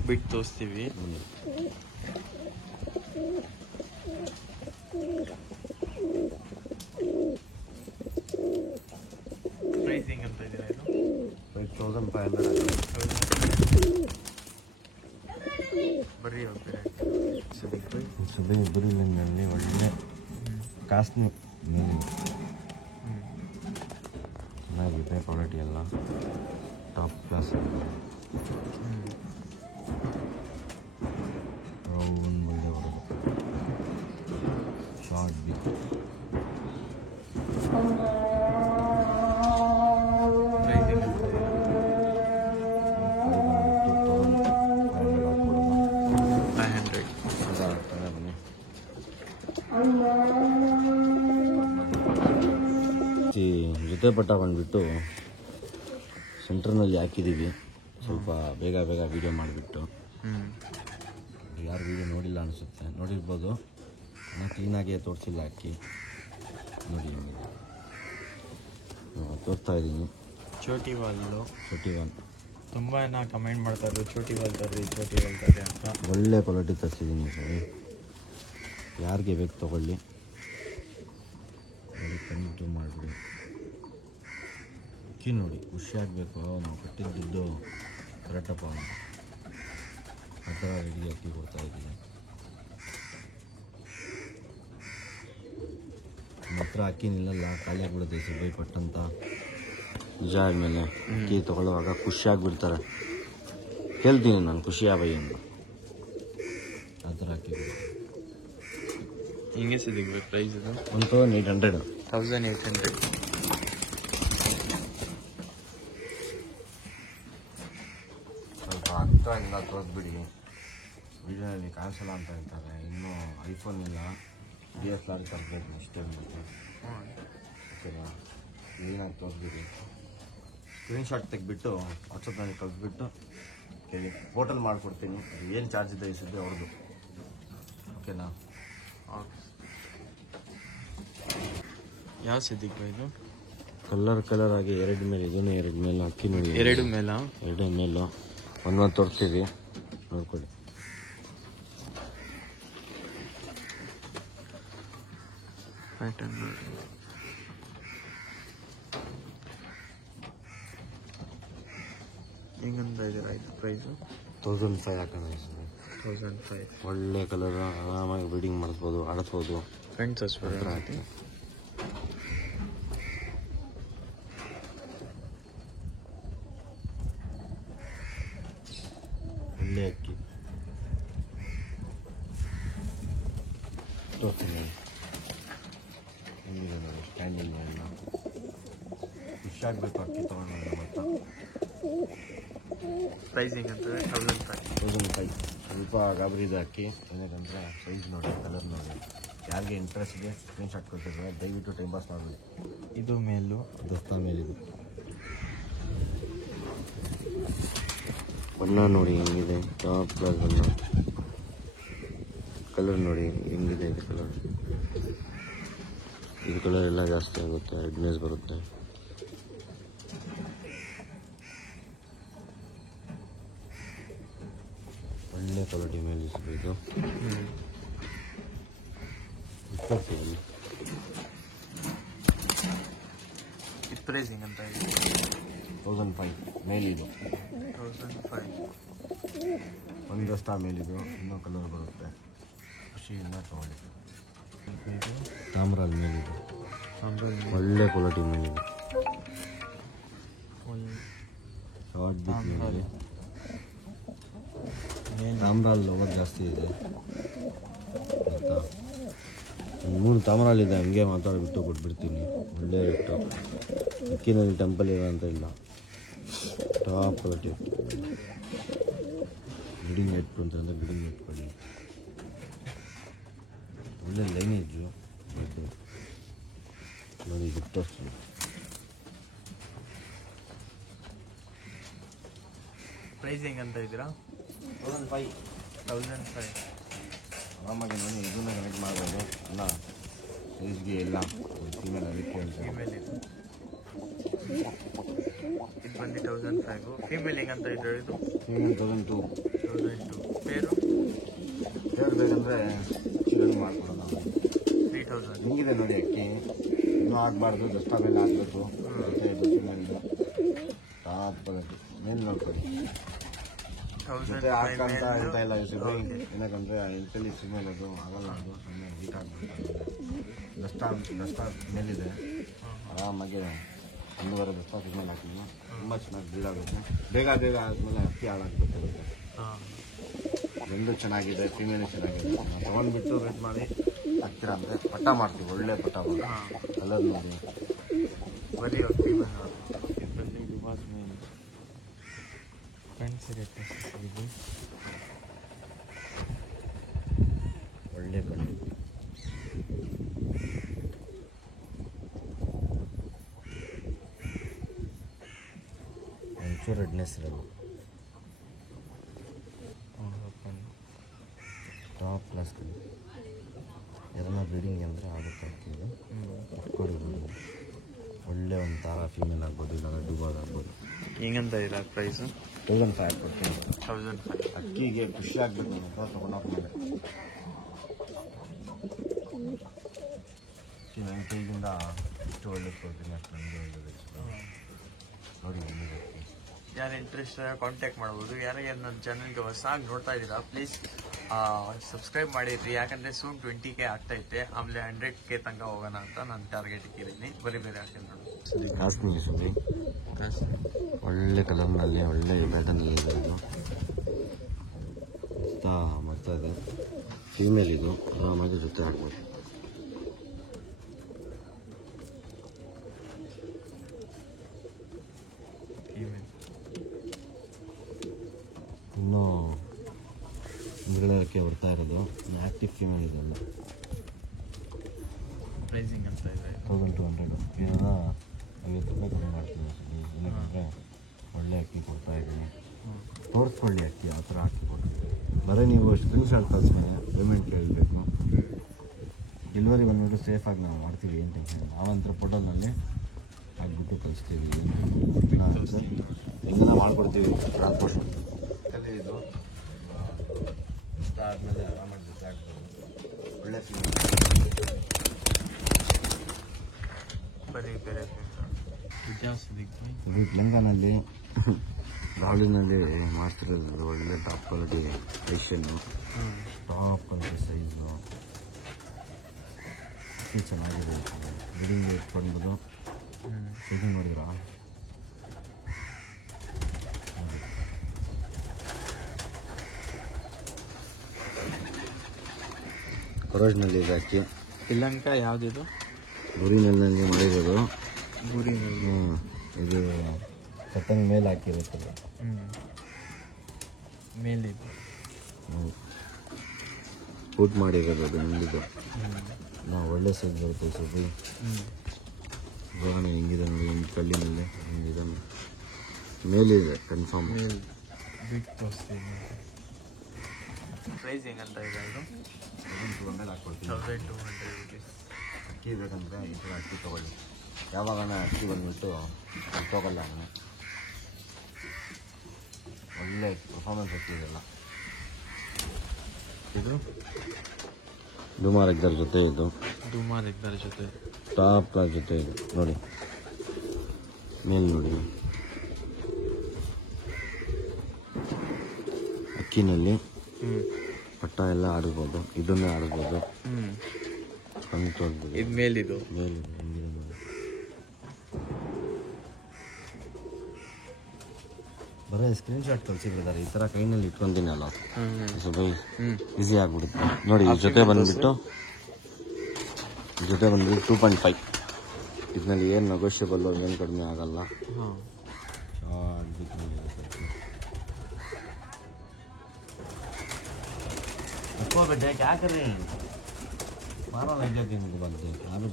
ಬಿಟ್ಟು ತೋರಿಸ್ತೀವಿ. ಪ್ರೈಸಿಂಗ್ ಅಂತ ಇದೀರಾ ಇದು? 5500. ಬರ್ರಿ ಹೋಗ್ತೀರಾ? ಸುಬೇ ಇಬ್ಬರಿನಲ್ಲಿ ಒಳ್ಳೆ ಕಾಸ್ಟ್ಲಿ ಮೀನು, ಚೆನ್ನಾಗಿದೆ ಕ್ವಾಲಿಟಿ ಎಲ್ಲ ಟಾಪ್ ಕ್ಲಾಸ್. ರೌಂಡ್ ಒಳ್ಳೆ ಹೊರದು ಶಾರ್ಟ್ ಬಿಗ್. ಪ್ರೈಸಿಂಗ್ ಅಂತ ಇದೀರಾ? 500. ಜೊತೆ ಪಟ್ಟ ಬಂದುಬಿಟ್ಟು ಸೆಂಟ್ರ್ನಲ್ಲಿ ಹಾಕಿದ್ದೀವಿ, ಸ್ವಲ್ಪ ಬೇಗ ವೀಡಿಯೋ ಮಾಡಿಬಿಟ್ಟು. ಯಾರು ವೀಡಿಯೋ ನೋಡಿಲ್ಲ ಅನಿಸುತ್ತೆ, ನೋಡಿರ್ಬೋದು. ನಾನು ಕ್ಲೀನಾಗೆ ತೋರಿಸಿಲ್ಲ ಅಕ್ಕಿ ನೋಡಿ, ತೋರಿಸ್ತಾ ಇದ್ದೀನಿ. ಚೋಟಿ ವಾಲು, ಚೋಟಿ ವಾಲ್ ತುಂಬ ಜನ ಕಮೆಂಟ್ ಮಾಡ್ತಾಯಿದ್ರು, ಚೋಟಿ ವಾಲ್ ತರ್ರಿ ಅಂತ. ಒಳ್ಳೆ ಕ್ವಾಲಿಟಿ ತರಿಸಿದ್ದೀನಿ ಸರಿ, ಯಾರಿಗೆ ಬೇಕು ತೊಗೊಳ್ಳಿ, ನೋಡಿ ಕಂಡು ಮಾಡಿಬಿಡಿ. ಅಕ್ಕಿ ನೋಡಿ, ಖುಷಿಯಾಗಬೇಕು, ನಾವು ಕಟ್ಟಿದ್ದು ಕರೆಕ್ಟಪ್ಪ ಅಂತ ಆ ಥರ ರೆಡಿ ಅಕ್ಕಿ ಕೊಡ್ತಾಯಿದ್ದೀನಿ. ನಮ್ಮ ಹತ್ರ ಅಕ್ಕಿ ನಿಲ್ಲಲ್ಲ, ಖಾಲಿ ಆಗಿಬಿಡುತ್ತೆ ಸುಬೈ ಪಟ್ಟಂತ. ನಿಜ ಆದಮೇಲೆ ಅಕ್ಕಿ ತೊಗೊಳ್ಳುವಾಗ ಖುಷಿಯಾಗಿಬಿಡ್ತಾರೆ, ಹೇಳ್ತೀನಿ ನಾನು ಖುಷಿ ಬೈ ಅಂತ. ಆ ಥರ ಅಕ್ಕಿ ಹಿಂಗೆ ಸಿಗಬೇಕು ಪ್ರೈಸ್ ಇದು? 1800. 1800. ಸ್ವಲ್ಪ ಹತ್ತಿರದಿಂದ ತೋರಿಸ್ಬಿಡಿ, ವಿಡಿಯೋನಲ್ಲಿ ಕಾಣಿಸಲ್ಲ ಅಂತ ಹೇಳ್ತಾರೆ. ಇನ್ನೂ ಐಫೋನ್ ಇಲ್ಲ, DSLR ತರಬೇಕು ಅಷ್ಟೇ ಅಂದ್ಬಿಟ್ಟು. ಓಕೆನಾ, ಕ್ಲೀನಾಗಿ ತೋರಿಸ್ಬಿಡಿ. ಸ್ಕ್ರೀನ್ಶಾಟ್ ತೆಗೆದ್ಬಿಟ್ಟು ವಾಟ್ಸಪ್ ನನಗೆ ಕಳಿಸ್ಬಿಟ್ಟು ಕೇಳಿ, ಫೋಟೋಲ್ ಮಾಡಿಕೊಡ್ತೀನಿ. ಏನು ಚಾರ್ಜ್ ಇದೆ ಈ ಸದ್ಯ ಅವ್ರದ್ದು, ಓಕೆನಾ? ಯಾವ ಸಿದ್ದಿಕ್ ಇದು? ಕಲರ್ ಆಗಿ 2 ಮೇಲೆ, ಇದನ್ನು 2 ಮೇಲೆ ಅಕ್ಕಿ ನೋಡಿ. 2 ಮೇಲ? 2 ಮೇಲು ಒಂದೊಂದು ತೋರಿಸ್ತೀವಿ, ನೋಡ್ಕೊಳ್ಳಿ. ಪ್ಯಾಟರ್ನ್ ನೋಡಿ. ಹೆಂಗಂತ ಇದ್ದೀರಾ ಇದು ಪ್ರೈಸು? 1005 ಹಾಕೋಣ. 1005. ಒಳ್ಳೆ ಕಲರ್, ಆರಾಮಾಗಿ ಬಿಲ್ಡಿಂಗ್ ಮಾಡಿಸ್ಬೋದು, ಆಡಿಸ್ಬೋದು. ಫ್ರೆಂಡ್ಸ್ ಹಸ್ಬರ್ ಹಾಕಿ ಒಳ್ಳೆ ಅಕ್ಕಿ ತೋರಿಸ್ತೀನಿ. ಹೆಂಗಿದೆ ನೋಡಿ ಸ್ಟ್ಯಾಂಡಿಂಗ್ ಎಲ್ಲ ಖುಷಿಯಾಗಬೇಕು ಅಕ್ಕಿ ತೊಗೊಂಡು. ಮತ್ತು ಪ್ರೈಸಿಂಗ್ ಅಂತಂದರೆ 1005. ಸ್ವಲ್ಪ ಗಾಬರಿ ಇದೆ ಅಕ್ಕಿ, ಏನಕ್ಕಂದರೆ ಸೈಜ್ ನೋಡಿ, ಕಲರ್ ನೋಡಿ. ಯಾರಿಗೆ ಇಂಟ್ರೆಸ್ಟ್ ಇದೆ ಸ್ಕ್ರೀನ್ಶಾಟ್ ಕೊಡ್ತಿದ್ರೆ ದಯವಿಟ್ಟು ಟೈಮ್ ಪಾಸ್ ಮಾಡಬೇಕು. ಇದು ಮೇಲು, ದಸ್ತಾ ಮೇಲಿದು ಬಣ್ಣ ನೋಡಿ ಹೆಂಗಿದೆ, ಟಾಪ್ ಕ್ಲಾಸ್ ಬಣ್ಣ. ಕಲರ್ ನೋಡಿ ಹೆಂಗಿದೆ ಇದು ಕಲರ್. ಇದು ಕಲರ್ ಎಲ್ಲ ಜಾಸ್ತಿ ಆಗುತ್ತೆ, ರೆಡ್ನೆಸ್ ಬರುತ್ತೆ. ಒಳ್ಳೆ ಕ್ವಾಲಿಟಿ ಮೇಲೆ ಇದು ಪ್ರೈಸಿಂಗ್ ಅಂತ ಇದೆ 1005 ಮೇಲಿದು, 1005. ಒಂದಷ್ಟ ಮೇಲಿದು. ಇನ್ನೂ ಕಲರ್ ಬರುತ್ತೆ, ಖುಷಿಯಿಂದ ತಗೊಳ್ಳಿ. ತಾಮ್ರಾಲ್ ಮೇಲಿದು, ಒಳ್ಳೆ ಕ್ವಾಲಿಟಿ ಮೇಲಿದೆ. ಶಾರ್ಟ್ ಬಿತ್ ಮೇಲೆ ತಾಮ್ರಾಲ್ ಲೋವರ್ ಜಾಸ್ತಿ ಇದೆ ಆಯಿತಾ. 3 ತಾಮ್ರಾಲ್ ಇದೆ, ಹಂಗೆ ಮಾತಾಡಿಬಿಟ್ಟು ಕೊಟ್ಬಿಡ್ತೀನಿ. ಒಳ್ಳೆ ರೇಟು. ಅಕ್ಕಿನಲ್ಲಿ ಟೆಂಪಲ್ ಇರೋ ಅಂತ ಇಲ್ಲ, ಟಾಪ್ ಕ್ವಾಲಿಟಿ. ಗಿಡಿಂಗ್ ಇಟ್ಕೊಂತಾರೆ, ಗಿಡಿಂಗ್ ಇಟ್ಕೊಳ್ಳಿ. ಒಳ್ಳೆ ಲೈನೇಜು ಇದು ನೋಡಿ, ಗಿಫ್ಟರ್ಸು. ಪ್ರೈಸಿಂಗ್ ಅಂತ ಇದ್ದೀರಾ 1005. ಆರಾಮಾಗಿ ನೋಡಿ, ಇದನ್ನ ಕನೆಕ್ಟ್ ಮಾಡ್ಬೋದು ಅಲ್ಲ, ಸೈಜ್ಗೆ ಎಲ್ಲ ಫೀಮೇಲ್ ಅದಕ್ಕೆ ಅಂತ. ಫೀಮೇಲ್ ಇದು ಬಂದು 1005. ಫೀಮೇಲ್ ಹೆಂಗಂತ ಇದ್ರೆ ಇದು ಫೀಮೇಲ್ 1002. ಪೇರು ಬೇಕಂದರೆ ಚಿಕನ್ ಮಾಡ್ಕೊಡೋಣ. 3000. ಹೆಂಗಿದೆ ನೋಡಿ ಅಕ್ಕಿ, ಇನ್ನೂ ಆಗಬಾರ್ದು, ದಷ್ಟ ಮೇಲೆ ಆಗಬೇಕು. ಫೀಮೇಲ್ದು ಟಾಪ್ ಕ್ವಾಲಿಟಿ ಮೇಲೆ ನೋಡ್ಕೊಳ್ಳಿ. ಮತ್ತೆ ಹಾಕಂತ ಅಂತ ಇಲ್ಲ ಏನಕ್ಕಂದ್ರೆ ಇಂಟಲ್ಲಿ ಫೀಮೇಲ್ ಅದು ಆಗಲ್ಲ, ಅದು ಸುಮ್ಮನೆ ವೀಕ್ ಆಗ್ಬಿಡ್ತಾರೆ. ದಷ್ಟ ಮೇಲಿದೆ, ಆರಾಮಾಗಿ 1.5 ದಷ್ಟ ಫೀಮೇಲ್ ಹಾಕಿದ್ವಿ. ತುಂಬ ಚೆನ್ನಾಗಿ ಬ್ರೀಡ್ ಆಗುತ್ತೆ. ಬೇಗ ಆದಮೇಲೆ ಅಕ್ಕಿ ಹಾಳಾಗ್ಬೇಕಾಗುತ್ತೆ. ಗಂಡು ಚೆನ್ನಾಗಿದೆ, ಫೀಮೇಲು ಚೆನ್ನಾಗಿದೆ. ನಾವು ತೊಗೊಂಡ್ಬಿಟ್ಟು ವೇಟ್ ಮಾಡಿ ಹಾಕ್ತೀರಾ ಅಂದರೆ ಪಟ್ಟ ಮಾಡ್ತೀವಿ, ಒಳ್ಳೆ ಪಟ್ಟ ಮಾಡಿ. ಕಲರ್ ನೋಡಿ ಬರೀ ಫೀಮೇಲ್ ಬಂದು ದುಬಾಸ್ ಮೇಲೆ ಫ್ರೆಂಡ್ಸ್ ಇರುತ್ತೆ. ಇದು ಒಳ್ಳೆ ಕಣ್ಣು. ಒಂಚೂರು ರೆಡ್ನೆಸ್ ಇರೋದು, ಟಾಪ್ ಕ್ಲಾಸ್ ಕಣ್ಣು. ಎಲ್ಲ ಬ್ರೀಡಿಂಗ್ ಅಂದರೆ ಆಗುತ್ತೆ ಆಗ್ತಿದೆ. ಇಟ್ಕೊಳ್ಳಿ, ಒಳ್ಳೆ ಒಂದು ತಾರ ಫೀಮೇಲ್ ಆಗ್ಬೋದು, ಇಲ್ಲ ಡುಬಾಗ್ ಆಗ್ಬೋದು. ಹೆಂಗಂತ ಇದೆ ಪ್ರೈಸು 1005 ಕೊಡ್ತೀನಿ. 1005. ಅಕ್ಕಿಗೆ ಖುಷಿ ಆಗಬೇಕು ಅಂತ ತೊಗೊಂಡೋಗ್ಮೇಲೆ. ನನ್ನ ಕೈಯಿಂದ ಇಷ್ಟು ಒಳ್ಳೇದು ಕೊಡ್ತೀನಿ, ಅಷ್ಟು ನನಗೆ ಒಳ್ಳೇದು ನೋಡಿ. ಯಾರು ಇಂಟ್ರೆಸ್ಟ್ ಕಾಂಟ್ಯಾಕ್ಟ್ ಮಾಡ್ಬೋದು. ಯಾರಿಗೆ ನನ್ನ ಚಾನಲ್ಗೆ ಹೊಸಾಗಿ ನೋಡ್ತಾ ಇದ್ದೀರಾ ಪ್ಲೀಸ್ ಸಬ್ಸ್ಕ್ರೈಬ್ ಮಾಡಿದ್ರಿ, ಯಾಕಂದರೆ ಸೂನ್ 20K ಆಗ್ತೈತೆ, ಆಮೇಲೆ 100K ತನಕ ಹೋಗೋಣ ಅಂತ ನಾನು ಟಾರ್ಗೆಟ್ ಇಟ್ಟಿದ್ದೀನಿ. ಬೇರೆ ಹಾಕಿ ನೋಡು. ಕಾಸ್ಟ್ಲಿ ಸುದ್ದಿ, ಒಳ್ಳೆ ಕಲರ್ನಲ್ಲಿ ಒಳ್ಳೆ ಪ್ಯಾಟರ್ನಲ್ಲಿ ಇದೆ. ಇದು ಮತ್ತೆ ಇದೆ ಫೀಮೇಲ್, ಇದು ಆರಾಮಾಗಿ ಜೊತೆ ಹಾಕ್ಬೋದು. ಇನ್ನೂ ಹಿಂದ್ಗಡೆ ಬರ್ತಾ ಇರೋದು ಆ್ಯಕ್ಟಿವ್ ಫೀಮೇಲ್ ಇದೆಲ್ಲ. ಪ್ರೈಸಿಂಗ್ ಅಂತ ಇದೆ 1200. ಇದನ್ನ 50 ರೂಪಾಯಿ ಕಮ್ಮಿ ಮಾಡ್ತೀನಿ. ಏನಂದರೆ ಒಳ್ಳೆ ಅಕ್ಕಿ ಕೊಡ್ತಾ ಇದ್ದೀನಿ, ತೋರಿಸ್ಕೊಳ್ಳಿ ಅಕ್ಕಿ ಆ ಥರ ಹಾಕಿ ಕೊಡ್ತೀನಿ. ಬರೀ ನೀವು ಸ್ಕ್ರೀನ್ಶಾಟ್ ಕಳಿಸ್ಮೇಲೆ ಪೇಮೆಂಟ್ ಹೇಳಬೇಕು. ಡೆಲಿವರಿ ಬಂದ್ಬಿಟ್ಟು ಸೇಫಾಗಿ ನಾವು ಮಾಡ್ತೀವಿ, ಏನು ಟೆನ್ಷನ್. ನಾವಂತರ ಫೋಟೋನಲ್ಲಿ ಹಾಕ್ಬಿಟ್ಟು ಕಳಿಸ್ತೀವಿ, ಹೆಂಗೆಲ್ಲ ಮಾಡ್ಕೊಡ್ತೀವಿ ಟ್ರಾನ್ಸ್ಪೋರ್ಟ್. ಇದು ಇಷ್ಟ ಆದಮೇಲೆ ಆರಾಮಾಗಿ ಜೊತೆ ಆಗ್ಬೋದು. ಒಳ್ಳೆ ಫೀಲ್. ಬರೀ ಬೇರೆ ಇದು ತೆಲಂಗಾಣಲ್ಲಿ ದಾಳಿನಲ್ಲಿ ಮಾಡ್ತಿರೋದು. ಒಳ್ಳೆ ಟಾಪ್ ಕ್ವಾಲಿಟಿ ಏಷ್ಯನ್ನು, ಟಾಪ್ ಕ್ವಾಲಿಟಿ ಸೈಜು ಚೆನ್ನಾಗಿದೆ. ಬಿಡಿಂಗ್ ಇಟ್ಕೊಂಡ್ಬೋದು. ಶೂಟಿಂಗ್ ಮಾಡಿದ್ರಾ? ಕೊರೋಜ್ನಲ್ಲಿ ಇದೆ ಅಕ್ಕಿ. ಶ್ರೀಲಂಕಾ ಯಾವುದಿದು? ಗುರಿನಲ್ಲಿ ಮಾಡಿರೋದು. ಗುರಿನಲ್ಲಿ ಇದು ಕಟ್ಟಂಗ್ ಮೇಲೆ ಹಾಕಿರುತ್ತದೆ. ಮೇಲಿದು ಪುಟ್ ಮಾಡಿರೋದು ಅದು ನಿಂದಿದ್ದು. ನಾವು ಒಳ್ಳೆ ಸೈಜ್ ಬರುತ್ತೆ ಸುಬ್ಬಿ. ಜೋರಾನೆ ಹೆಂಗಿದೆ ನೋಡಿ, ಒಂದು ಕಳ್ಳಿನಲ್ಲಿ ಹೆಂಗಿದೆ. ಮೇಲಿದೆ ಕನ್ಫರ್ಮ್. ಬಿಗ್ ತೋರಿಸ್ತೀನಿ. ಪ್ರೈಸ್ ಹೆಂಗಂತ ಇದೆ ಇದು? 1200 ಹಾಕ್ಕೊಡ್ತೀನಿ. 1200 rupees. ಅಕ್ಕಿ ಬೇಕಂದ್ರೆ ಈ ಥರ ಅಕ್ಕಿ ತೊಗೊಳ್ಳಿ. ಯಾವಾಗ ಅಕ್ಕಿ ಬಂದುಬಿಟ್ಟು ತೊಗೊಲ್ಲ ನಾನು. ಒಳ್ಳೆ ಪರ್ಫಾರ್ಮೆನ್ಸ್ ಅಕ್ಕಿ ಇದೆಲ್ಲ. ಇದು ಡುಮಾರ್ ಎಗ್ದರ್ ಜೊತೆ, ಇದು ಡುಮಾರ್ ಎಗ್ದರ್ ಜೊತೆ ಟಾಪ್ ಕ್ಲಾಸ್ ಜೊತೆ ಇದು ನೋಡಿ. ಮೇಲೆ ನೋಡಿ ಅಕ್ಕಿನಲ್ಲಿ ಪಟ್ಟ ಎಲ್ಲ ಆಡಿಸ್ಬೋದು, ಇದನ್ನೇ ಆಡಿಸ್ಬೋದು, ಕಣ್ಣು ತೋರಿಸ್ಬೋದು. ಇದು ಮೇಲಿದು ಮೇಲಿದೆ ಹೆಂಗಿದೆ ನೋಡಿ. ಬರೀ ಸ್ಕ್ರೀನ್ಶಾಟ್ ಕಳಿಸಿ ಬ್ರದರ್. ಈ ಥರ ಕೈನಲ್ಲಿ ಇಟ್ಕೊಂತೀನಲ್ಲ ಸ್ವಲ್ಪ ಈಸಿ ಆಗಿಬಿಡುತ್ತೆ ನೋಡಿ. ಈ ಜೊತೆ ಬಂದುಬಿಟ್ಟು 2.5. ಇದರಲ್ಲಿ ಏನು ನೆಗೋಷಿಯಬಲ್ಲು, ಏನು ಕಡಿಮೆ ಆಗಲ್ಲ. बेटे क्या कर रहे हैं? 12 लग जाती है मुझे बनते आगे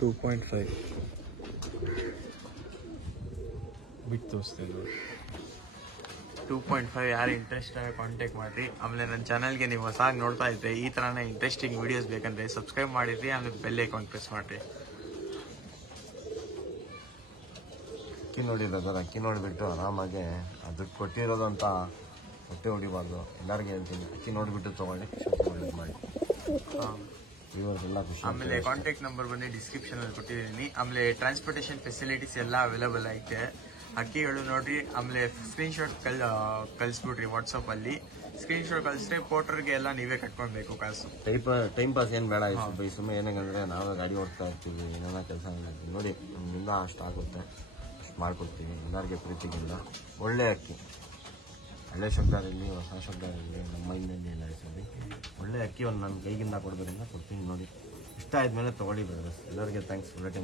2.5 ಬಿಗ್ ತೋರಿಸ್ತಿದ್ದು 2.5. ಯಾರು ಇಂಟ್ರೆಸ್ಟ್ ಆಗಿ ಕಾಂಟ್ಯಾಕ್ಟ್ ಮಾಡಿರಿ. ಆಮೇಲೆ ನನ್ನ ಚಾನಲ್ಗೆ ನೀವು ಹೊಸದಾಗಿ ನೋಡ್ತಾ ಇದ್ದರೆ ಈ ಥರನೇ ಇಂಟ್ರೆಸ್ಟಿಂಗ್ ವೀಡಿಯೋಸ್ ಬೇಕಂದ್ರೆ ಸಬ್ಸ್ಕ್ರೈಬ್ ಮಾಡಿರಿ. ಆಮೇಲೆ ಬೆಲ್ ಐಕಾನ್ ಪ್ರೆಸ್ ಮಾಡಿರಿ. ಅಕ್ಕಿ ನೋಡಿ ಬ್ರದರ್, ಅಕ್ಕಿ ನೋಡಿಬಿಟ್ಟು ಆರಾಮಾಗಿ ದುಡ್ಡು ಕೊಟ್ಟಿರೋದು ಅಂತ ಹೊಟ್ಟೆ ಹೊಡಿಬಾರ್ದು. ಎಲ್ಲರಿಗೆ ಹೇಳ್ತೀನಿ, ಅಕ್ಕಿ ನೋಡಿಬಿಟ್ಟು ತೊಗೊಳ್ಳಿ, ಒಳ್ಳೇದು ಮಾಡಿ. ಎಲ್ಲ ಖುಷಿ. ಆಮೇಲೆ ಕಾಂಟ್ಯಾಕ್ಟ್ ನಂಬರ್ ಬಂದು ಡಿಸ್ಕ್ರಿಪ್ಷನಲ್ಲಿ ಕೊಟ್ಟಿದ್ದೀನಿ. ಆಮೇಲೆ ಟ್ರಾನ್ಸ್ಪೋರ್ಟೇಷನ್ ಫೆಸಿಲಿಟೀಸ್ ಎಲ್ಲ ಅವೈಲೇಬಲ್ ಐತೆ. ಅಕ್ಕಿಗಳು ನೋಡ್ರಿ. ಆಮೇಲೆ ಸ್ಕ್ರೀನ್ಶಾಟ್ ಕಳಿಸ್ಬಿಡ್ರಿ ವಾಟ್ಸಪ್ಪಲ್ಲಿ. ಸ್ಕ್ರೀನ್ಶಾಟ್ ಕಳಿಸ್ರೆ ಪೋರ್ಟರ್ಗೆ ಎಲ್ಲ ನೀವೇ ಕಟ್ಕೊಳ್ಬೇಕು ಕಾಸು. ಟೈಮ್ ಪಾಸ್ ಏನು ಬೇಡ. ಈ ಸುಮ್ಮನೆ ಏನಂದ್ರೆ ನಾವು ಗಾಡಿ ಓಡ್ತಾ ಇರ್ತೀವಿ, ಏನೇನೋ ಕೆಲಸ ಮಾಡ್ತೀವಿ ನೋಡಿ. ನಮ್ಮಿಂದ ಅಷ್ಟು ಆಗುತ್ತೆ, ಅಷ್ಟು ಮಾಡ್ಕೊಡ್ತೀವಿ. ಎಲ್ಲರಿಗೆ ಪ್ರೀತಿಗಿಲ್ಲ. ಒಳ್ಳೆ ಅಕ್ಕಿ, ಹಳೆ ಶಬ್ದ ಇರಲಿ, ಹೊಸ ಶಬ್ದ ಇರಲಿ, ನಮ್ಮ ಮೈಂದಲ್ಲಿ ಎಲ್ಲ ಇರ್ತದೆ. ಒಳ್ಳೆ ಅಕ್ಕಿ ಒಂದು ನನ್ನ ಕೈಗಿಂದ ಕೊಡೋದ್ರಿಂದ ಕೊಡ್ತೀನಿ ನೋಡಿ. ಇಷ್ಟ ಆದಮೇಲೆ ತೊಗೊಳ್ಳಿ ಬ್ರದರ್ಸ್. ಎಲ್ಲರಿಗೆ ಥ್ಯಾಂಕ್ಸ್ ಫಾರ್ ವಾಚಿಂಗ್.